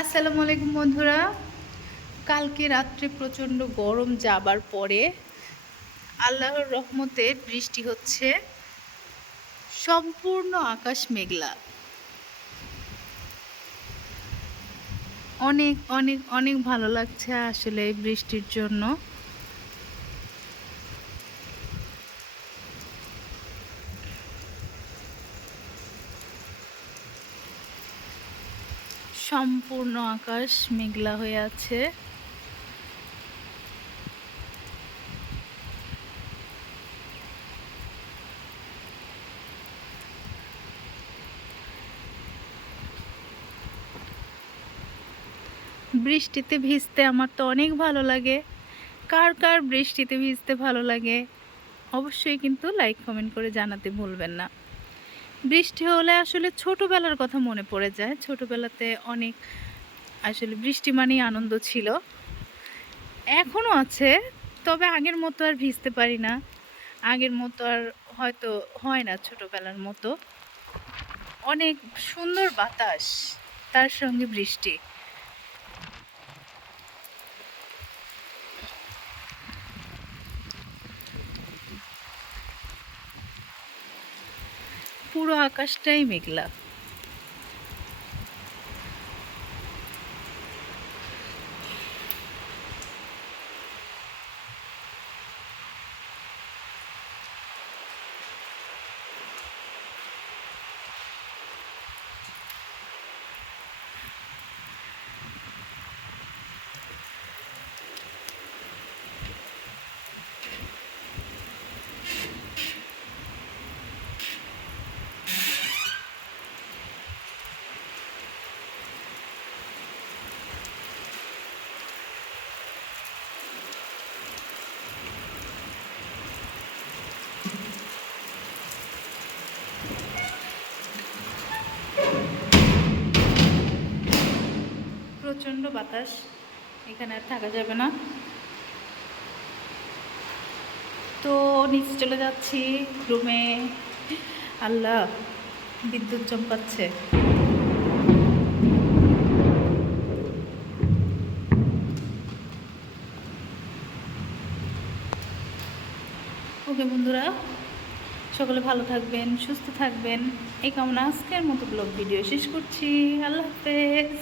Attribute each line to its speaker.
Speaker 1: আসসালামু আলাইকুম বন্ধুরা। কালকে রাত্রে প্রচণ্ড গরম যাবার পরে আল্লাহর রহমতে বৃষ্টি হচ্ছে। সম্পূর্ণ আকাশ মেঘলা। অনেক অনেক অনেক ভালো লাগছে আসলে এই বৃষ্টির জন্য। সম্পূর্ণ আকাশ মেঘলা হয়ে আছে। বৃষ্টিতে ভিজতে আমার তো অনেক ভালো লাগে। কার কার বৃষ্টিতে ভিজতে ভালো লাগে? অবশ্যই কিন্তু লাইক কমেন্ট করে জানাতে ভুলবেন না। বৃষ্টি হলে আসলে ছোটোবেলার কথা মনে পড়ে যায়। ছোটোবেলাতে অনেক আসলে বৃষ্টি মানেই আনন্দ ছিল। এখনও আছে, তবে আগের মতো আর ভিজতে পারি না। আগের মতো আর হয়তো হয় না ছোটোবেলার মতো। অনেক সুন্দর বাতাস, তার সঙ্গে বৃষ্টি। পুরো আকাশটাই মেঘলা। প্রচণ্ড বাতাস, এখানে আর থাকা যাবে না। তো নিচে চলে যাচ্ছি, রুমে। আল্লাহ, বিদ্যুৎ চমকাচ্ছে। ওকে বন্ধুরা, সকলে ভালো থাকবেন, সুস্থ থাকবেন। এই কামনা আজকের মতো ব্লগ ভিডিও শেষ করছি। আল্লাহ হাফেজ।